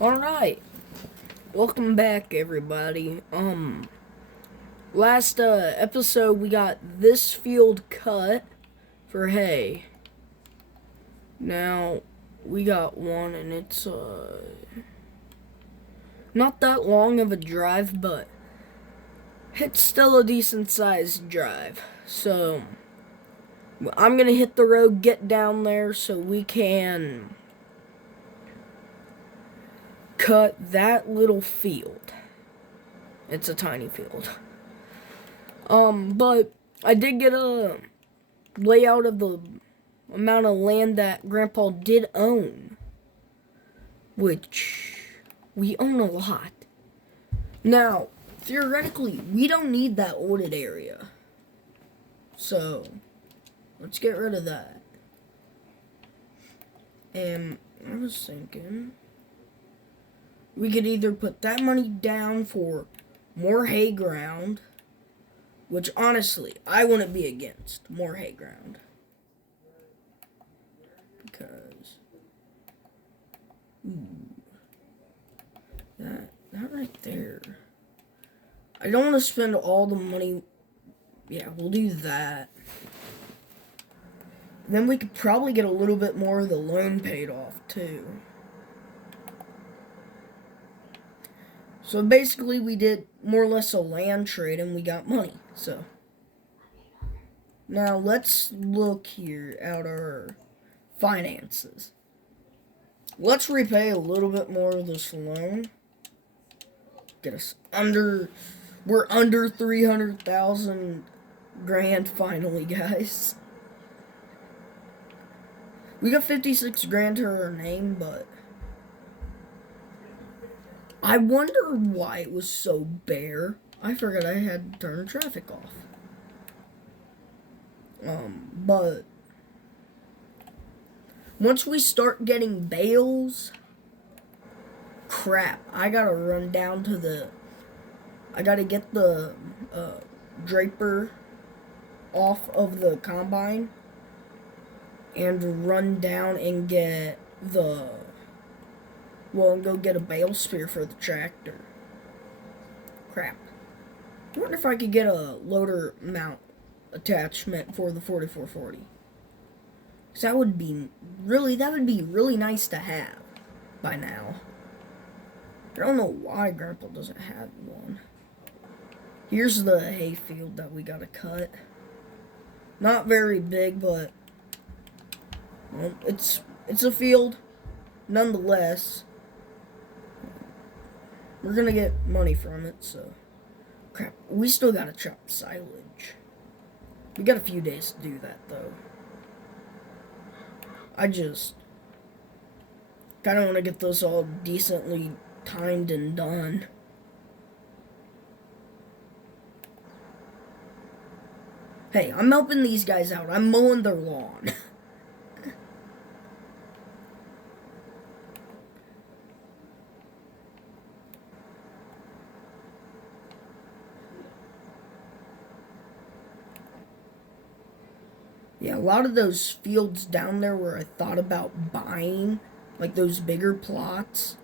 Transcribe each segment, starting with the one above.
Alright, welcome back everybody. Last episode we got this field cut for hay. Now we got one and it's not that long of a drive, but it's still a decent sized drive. So I'm gonna hit the road, get down there so we can cut that little field. It's a tiny field. But I did get a layout of the amount of land that Grandpa did own, which we own a lot. Now, theoretically, we don't need that wooded area. So, let's get rid of that. And I was thinking we could either put that money down for more hay ground, which honestly, I wouldn't be against more hay ground. Because that right there. I don't want to spend all the money. Yeah, we'll do that. Then we could probably get a little bit more of the loan paid off too. So basically we did more or less a land trade and we got money. So now let's look here at our finances. Let's repay a little bit more of this loan. Get us we're under 300,000 grand finally, guys. We got 56 grand to our name, but I wonder why it was so bare. I forgot I had to turn traffic off. But once we start getting bales, crap, I gotta run down to I gotta get the draper off of the combine and run down and get and go get a bale spear for the tractor. Crap. I wonder if I could get a loader mount attachment for the 4440. Because that would be really nice to have by now. I don't know why Grandpa doesn't have one. Here's the hay field that we gotta cut. Not very big, but well, it's a field nonetheless. We're gonna get money from it, so crap. We still gotta chop silage. We got a few days to do that though. I just kinda wanna get this all decently timed and done. Hey, I'm helping these guys out. I'm mowing their lawn. Yeah, a lot of those fields down there where I thought about buying, like those bigger plots,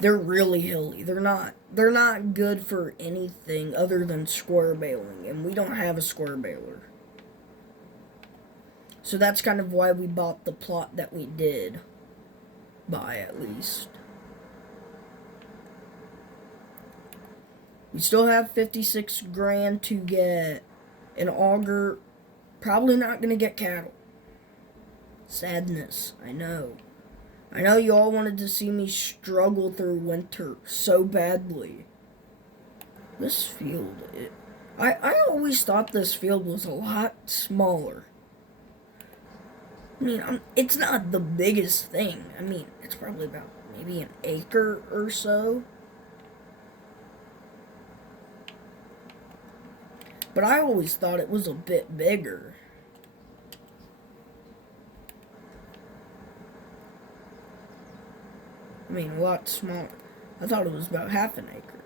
they're really hilly. They're not good for anything other than square baling, and we don't have a square baler. So that's kind of why we bought the plot that we did buy, at least. We still have 56 grand to get an auger. Probably not going to get cattle. Sadness, I know. I know you all wanted to see me struggle through winter so badly. This field, I always thought this field was a lot smaller. I mean, it's not the biggest thing. I mean, it's probably about maybe an acre or so. But I always thought it was a bit bigger. I mean, a lot smaller. I thought it was about half an acre.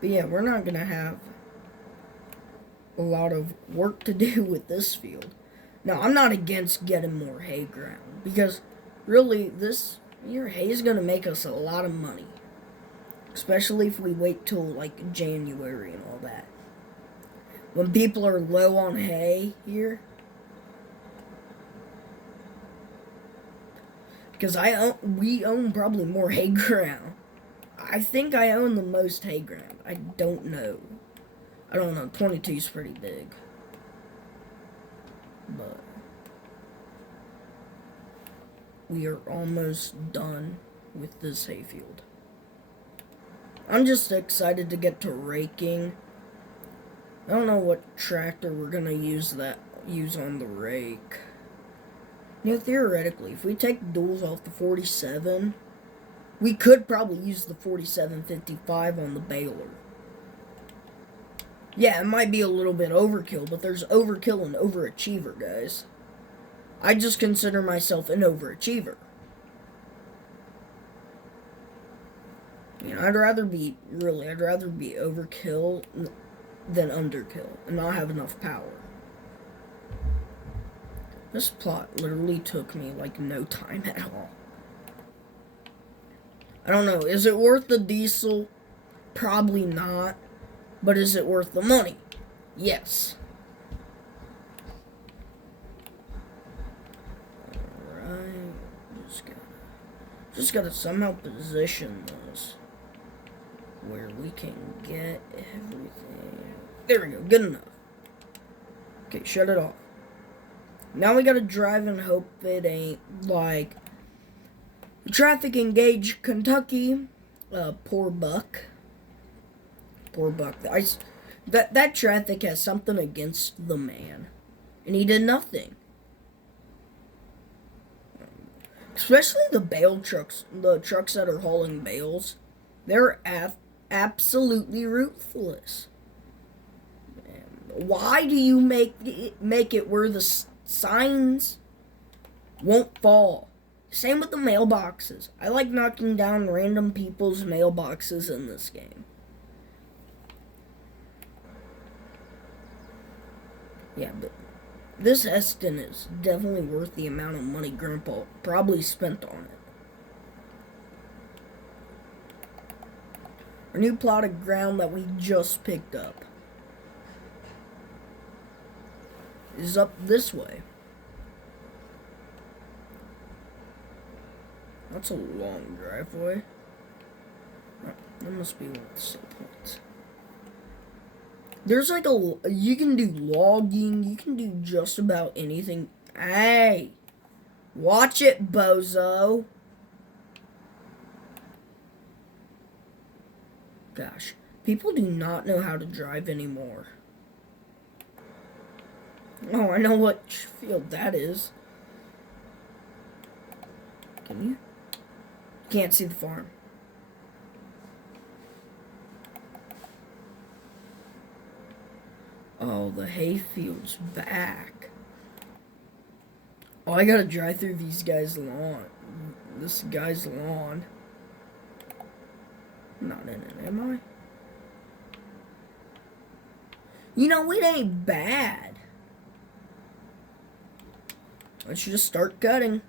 But But yeah, we're not gonna have a lot of work to do with this field. Now, I'm not against getting more hay ground, because really, this year, hay is gonna make us a lot of money. Especially if we wait till, like, January and all that. When people are low on hay here. Because we own probably more hay ground. I think I own the most hay ground. I don't know. 22 is pretty big. But we are almost done with this hayfield. I'm just excited to get to raking. I don't know what tractor we're gonna use on the rake. You know, theoretically, if we take duals off the 47, we could probably use the 4755 on the baler. Yeah, it might be a little bit overkill, but there's overkill and overachiever, guys. I just consider myself an overachiever. You know, I'd rather be overkill than underkill and not have enough power. This plot literally took me, like, no time at all. I don't know, is it worth the diesel? Probably not. But is it worth the money? Yes. Alright. Just gotta somehow position this where we can get everything. There we go, good enough. Okay, shut it off. Now we gotta drive and hope it ain't like traffic engaged Kentucky. Poor Buck. Poor Buck. That traffic has something against the man. And he did nothing. Especially the bale trucks. The trucks that are hauling bales. They're absolutely ruthless. Why do you make it where the signs won't fall? Same with the mailboxes. I like knocking down random people's mailboxes in this game. Yeah, but this Eston is definitely worth the amount of money Grandpa probably spent on it. Our new plot of ground that we just picked up is up this way. That's a long driveway. That must be one of the same points. There's like you can do logging, you can do just about anything. Hey! Watch it, bozo! Gosh, people do not know how to drive anymore. Oh, I know what field that is. Can you? Can't see the farm. Oh, the hayfield's back. Oh, I gotta drive through these guys' lawn. This guy's lawn. I'm not in it, am I? You know, it ain't bad. Let's just start cutting.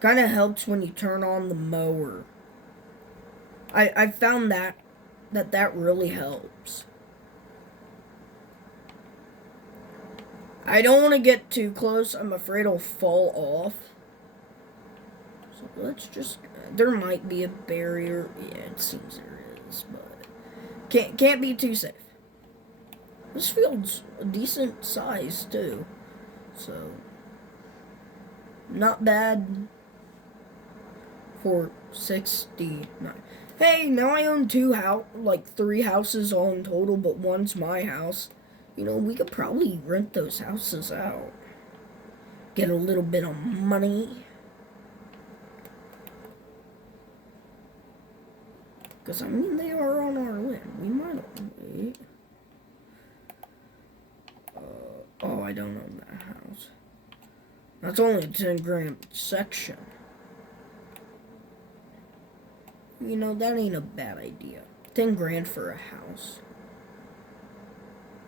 Kind of helps when you turn on the mower. I found that really helps. I don't want to get too close. I'm afraid it'll fall off. So let's just... There might be a barrier. Yeah, it seems there is, but... Can't be too safe. This field's a decent size, too. So... Not bad... for 69. Hey, now I own three houses all in total, but one's my house. You know, we could probably rent those houses out. Get a little bit of money. Because, I mean, they are on our land. We might wait. Oh, I don't own that house. That's only a 10 grand section. You know, that ain't a bad idea. 10 grand for a house.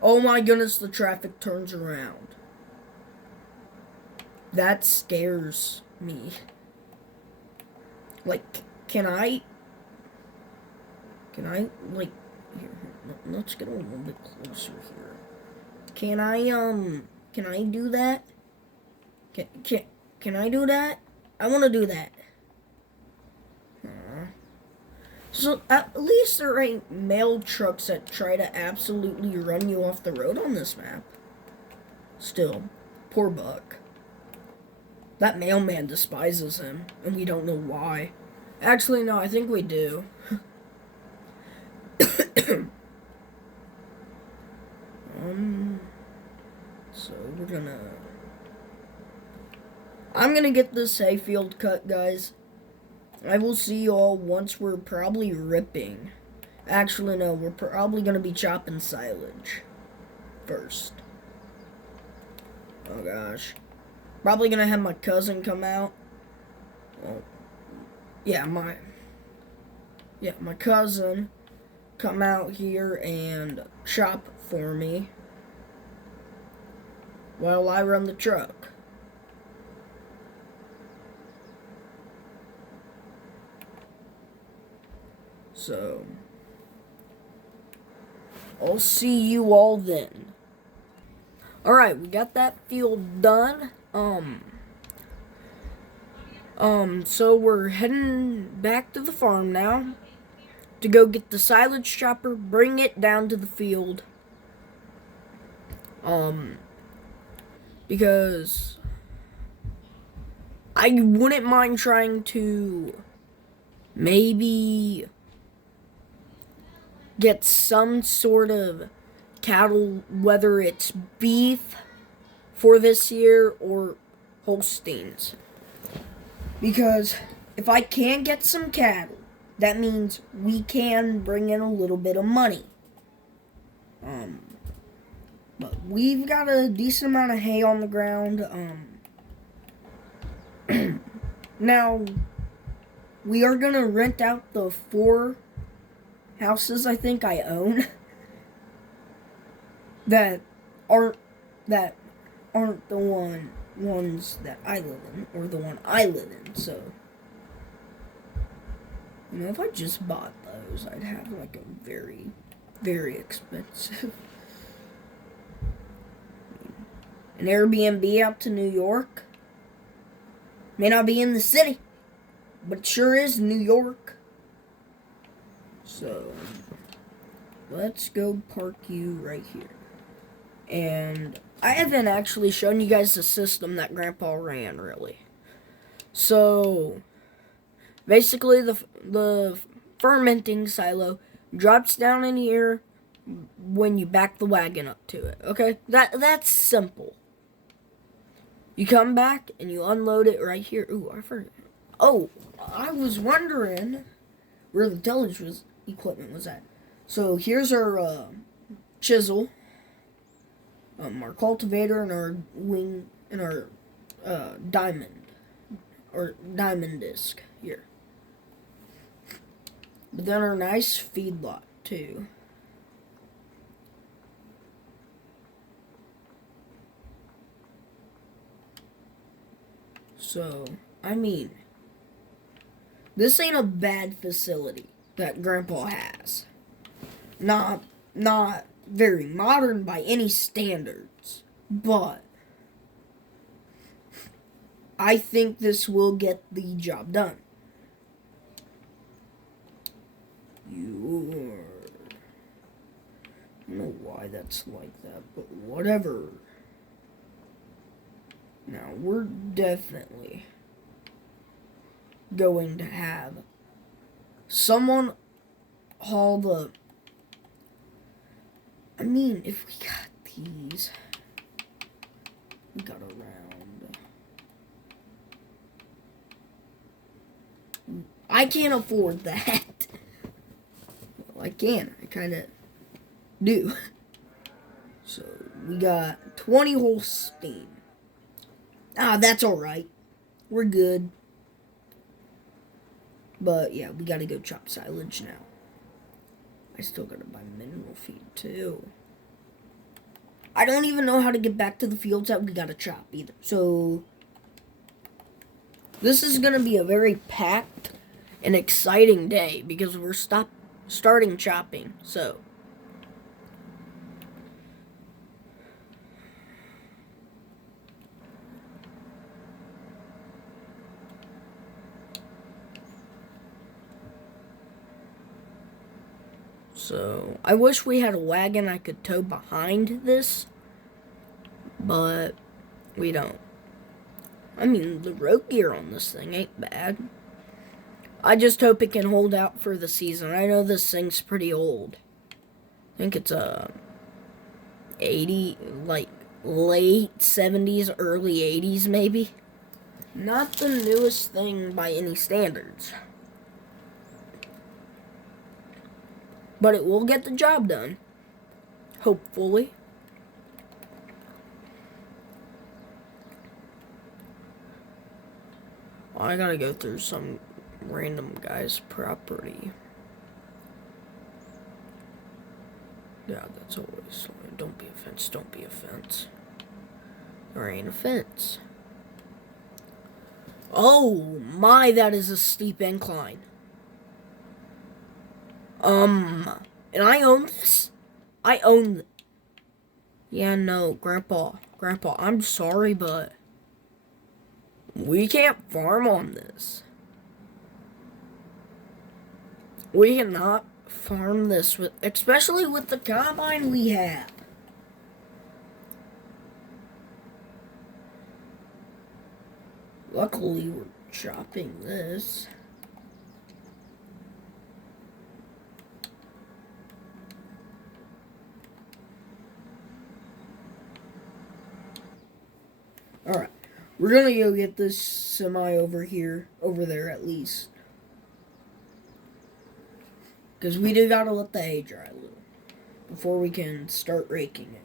Oh my goodness, the traffic turns around. That scares me. Like, can I, like, here, let's get a little bit closer here. Can I do that? Can I do that? I want to do that. So, at least there ain't mail trucks that try to absolutely run you off the road on this map. Still, poor Buck. That mailman despises him, and we don't know why. Actually, no, I think we do. So I'm gonna get this hayfield cut, guys. I will see you all once we're probably ripping. Actually, no, we're probably gonna be chopping silage first. Oh gosh. Probably gonna have my cousin come out. Well, yeah, my cousin come out here and chop for me while I run the truck. So, I'll see you all then. Alright, we got that field done. So we're heading back to the farm now to go get the silage chopper, bring it down to the field. Because I wouldn't mind trying to maybe get some sort of cattle, whether it's beef for this year or Holsteins. Because if I can get some cattle, that means we can bring in a little bit of money. But we've got a decent amount of hay on the ground. Now, we are gonna rent out the 4 houses I think I own that aren't the ones that I live in, or the one I live in. So, you know, if I just bought those, I'd have like a very, very expensive an Airbnb out to New York. May not be in the city, but it sure is New York. So, let's go park you right here. And I haven't actually shown you guys the system that Grandpa ran, really. So, basically, the fermenting silo drops down in here when you back the wagon up to it. Okay, that's simple. You come back and you unload it right here. Ooh, I forgot. Oh, I was wondering where the tillage equipment was at. So here's our chisel, our cultivator, and our wing, and our diamond disc here. But then our nice feedlot too. So, I mean, this ain't a bad facility that Grandpa has. Not very modern by any standards, but I think this will get the job done. I don't know why that's like that, but whatever. Now, we're definitely going to have someone haul the... I mean, if we got these, we got around... I can't afford that. Well, I can. I kind of do. So, we got 20 Holstein. That's alright. We're good. But yeah, we gotta go chop silage now. I still gotta buy mineral feed too. I don't even know how to get back to the fields that we gotta chop either. So this is gonna be a very packed and exciting day because we're starting chopping. So I wish we had a wagon I could tow behind this, but we don't. I mean, the road gear on this thing ain't bad. I just hope it can hold out for the season. I know this thing's pretty old. I think it's 80, like late 70s, early 80s maybe. Not the newest thing by any standards. But it will get the job done. Hopefully. I gotta go through some random guy's property. Yeah, that's always. Don't be a fence, don't be a fence. There ain't a fence. Oh my, that is a steep incline. And I own this? I own. Yeah, no, Grandpa, I'm sorry, but we can't farm on this. We cannot farm this, especially with the combine we have. Luckily, we're chopping this. Alright, we're gonna go get this semi over there at least. Because we do gotta let the hay dry a little before we can start raking it.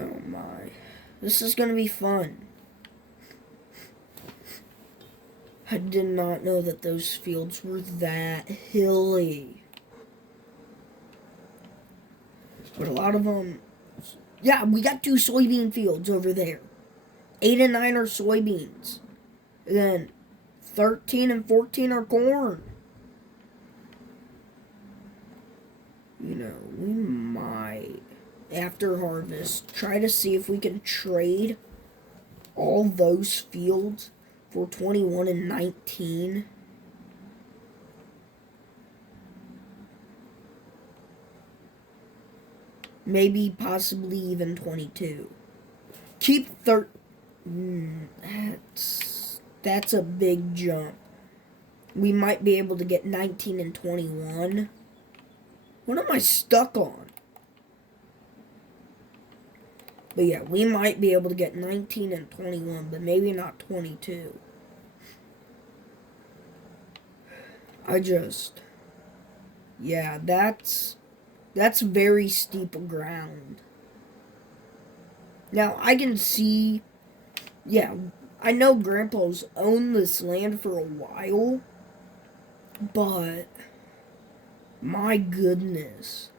Oh my. This is gonna be fun. I did not know that those fields were that hilly. But a lot of them... Yeah, we got 2 soybean fields over there. 8 and 9 are soybeans. And then 13 and 14 are corn. You know, we might, after harvest, try to see if we can trade all those fields for 21 and 19. Maybe possibly even 22. Keep that's a big jump. We might be able to get 19 and 21. What am I stuck on? But yeah, we might be able to get 19 and 21, but maybe not 22. Yeah, that's very steep ground. Now, I can see, yeah, I know Grandpa's owned this land for a while, but my goodness.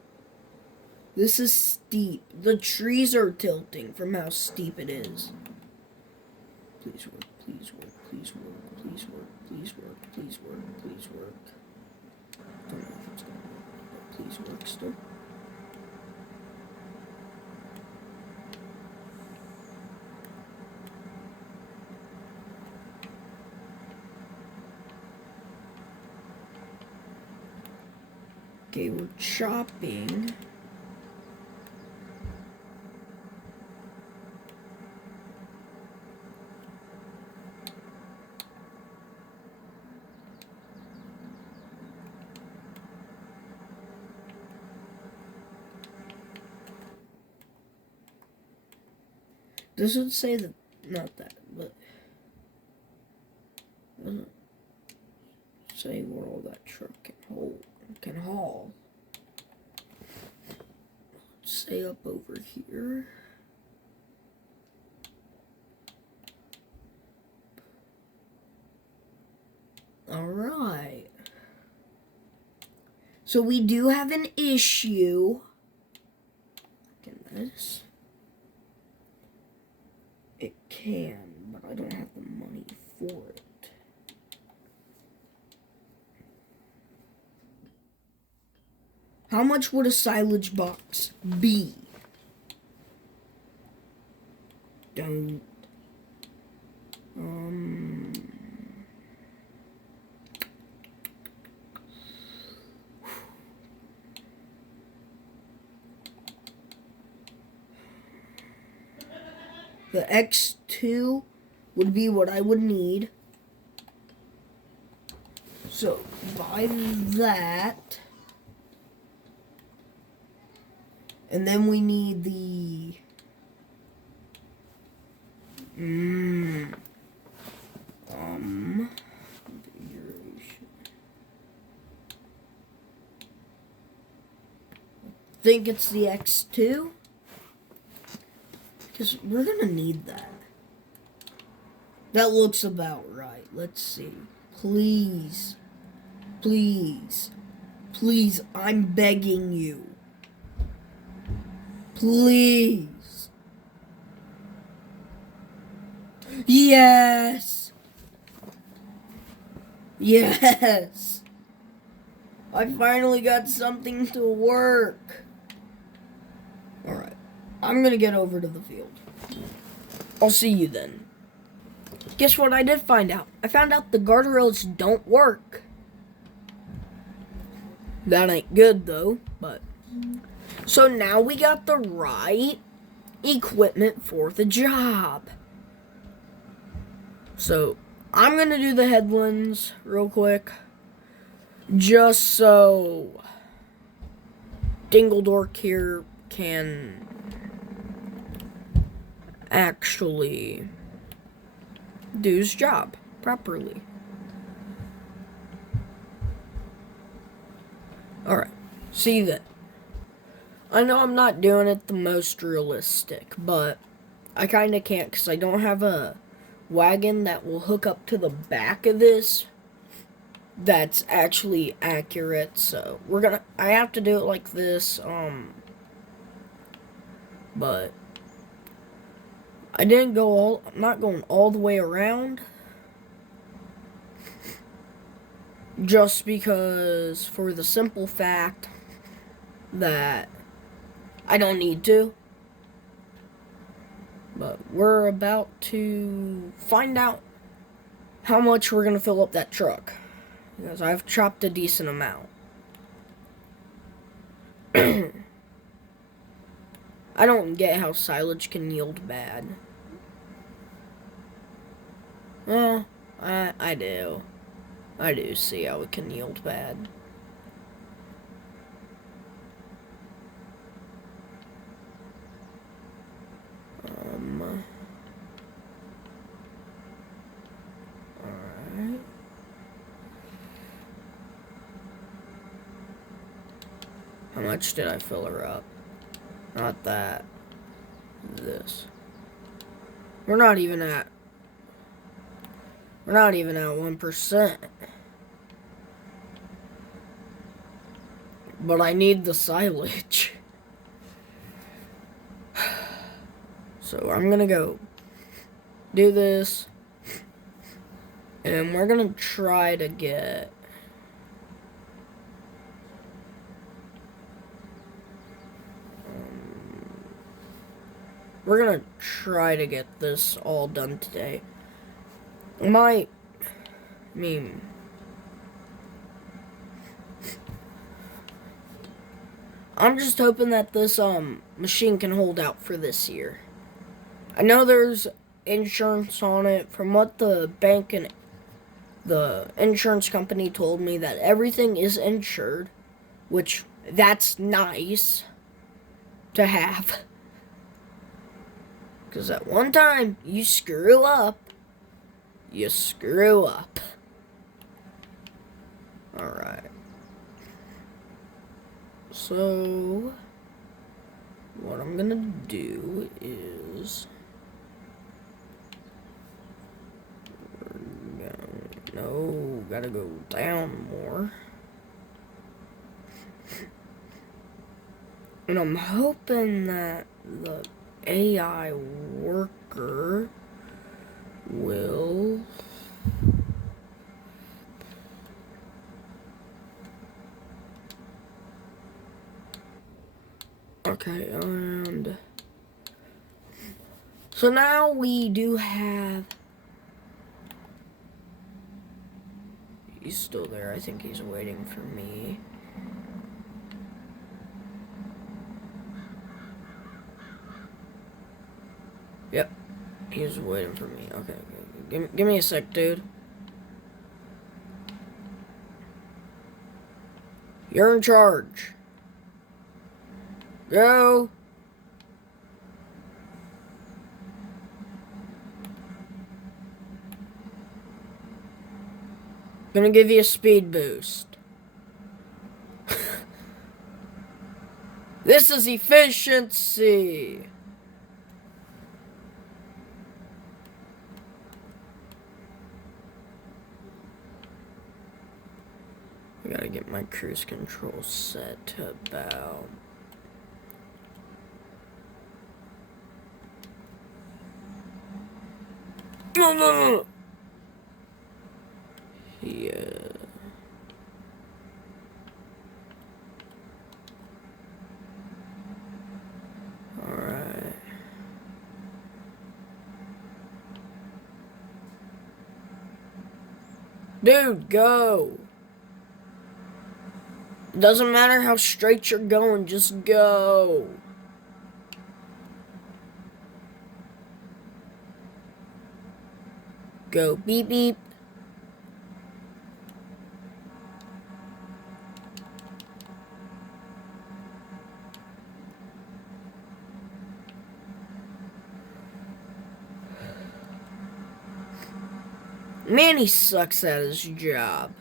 This is steep. The trees are tilting from how steep it is. Please work, please work, please work, please work, please work, please work, please work. Don't know if it's gonna work, but please work still. Okay, we're chopping. This would say that, not that, but doesn't say what all that truck can haul. Let's say up over here. Alright. So we do have an issue. Can this? It can, but I don't have the money for it. How much would a silage box be? Don't. The X2 would be what I would need. So, buy that. And then we need the... configuration. I think it's the X2. Because we're gonna need that. That looks about right. Let's see. Please. Please. Please, I'm begging you. Please. Yes. Yes. I finally got something to work. Alright. I'm gonna get over to the field. I'll see you then. Guess what I did find out? I found out the guardrails don't work. That ain't good though, but... So now we got the right equipment for the job. So, I'm gonna do the headlands real quick. Just so... Dingledork here can... actually do his job properly. Alright, see you then. I know I'm not doing it the most realistic, but I kinda can't because I don't have a wagon that will hook up to the back of this that's actually accurate, so I have to do it like this, but I'm not going all the way around, just because, for the simple fact that I don't need to. But we're about to find out how much we're going to fill up that truck, because I've chopped a decent amount. I don't get how silage can yield bad. Well, I do. I do see how it can yield bad. Alright. How much did I fill her up? Not that. This. We're not even at 1%. But I need the silage. So I'm gonna go do this. And we're gonna try to get... we're gonna try to get this all done today. I'm just hoping that this machine can hold out for this year. I know there's insurance on it. From what the bank and the insurance company told me, that everything is insured, which that's nice to have. Because at one time, you screw up. You screw up. Alright. So, what I'm gonna do is... we're going No, gotta go down more. And I'm hoping that the AI worker will... Okay, and... So now we do have... He's still there. I think he's waiting for me. Yep. He's waiting for me. Okay. Give me a sec, dude. You're in charge. Go. Gonna give you a speed boost. This is efficiency. I gotta get my cruise control set to about... No. Yeah. Alright. Dude, go. Doesn't matter how straight you're going, just go. Go. Beep, beep. Man, he sucks at his job.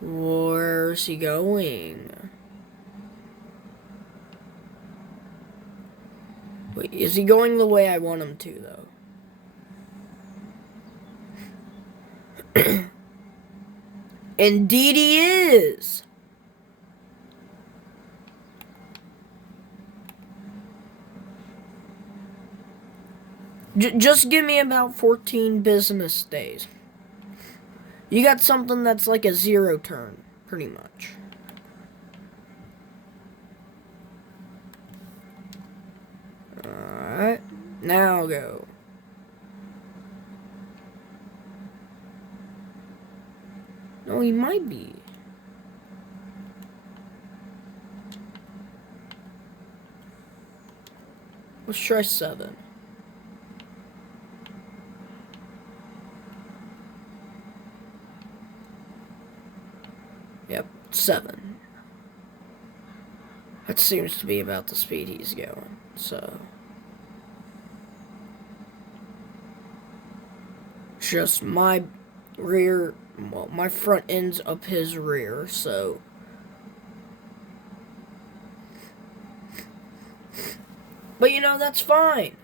Where's he going? Wait, is he going the way I want him to, though? Indeed he is! Just give me about 14 business days. You got something that's like a 0 turn, pretty much. Alright, now go. No, he might be. Let's try 7. Yep, 7. That seems to be about the speed he's going, so... Just my rear... Well, my front end's up his rear, so... But you know, that's fine.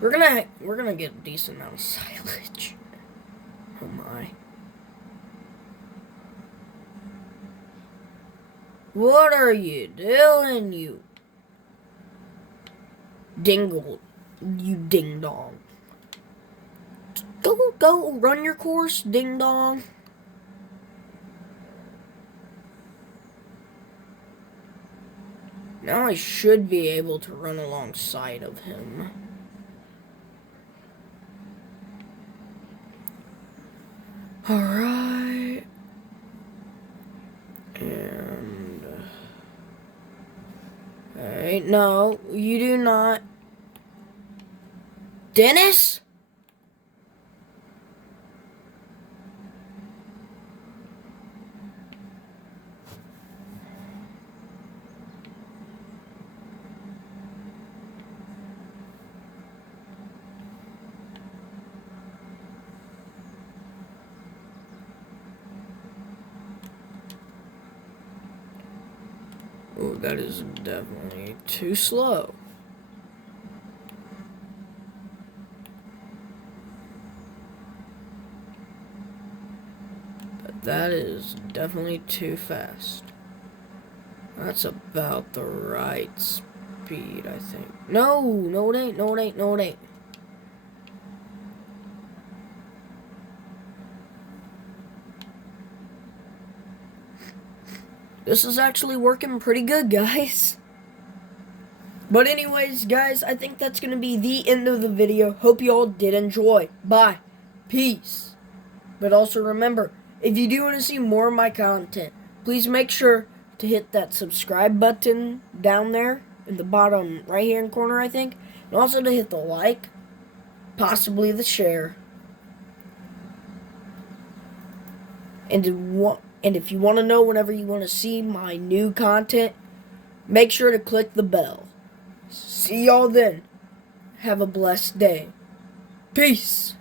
We're gonna get a decent amount of silage. Oh my. What are you doing, you dingle, you ding dong? Go, run your course, ding dong. Now I should be able to run alongside of him. Alright. And... Alright, no, you do not. Dennis? Oh, that is definitely too slow. But that is definitely too fast. That's about the right speed, I think. No, it ain't, no, it ain't, no, it ain't. This is actually working pretty good, guys. But anyways, guys, I think that's going to be the end of the video. Hope you all did enjoy. Bye. Peace. But also remember, if you do want to see more of my content, please make sure to hit that subscribe button down there in the bottom right hand corner, I think. And also to hit the like, possibly the share. And if you want to know whenever you want to see my new content, make sure to click the bell. See y'all then. Have a blessed day. Peace.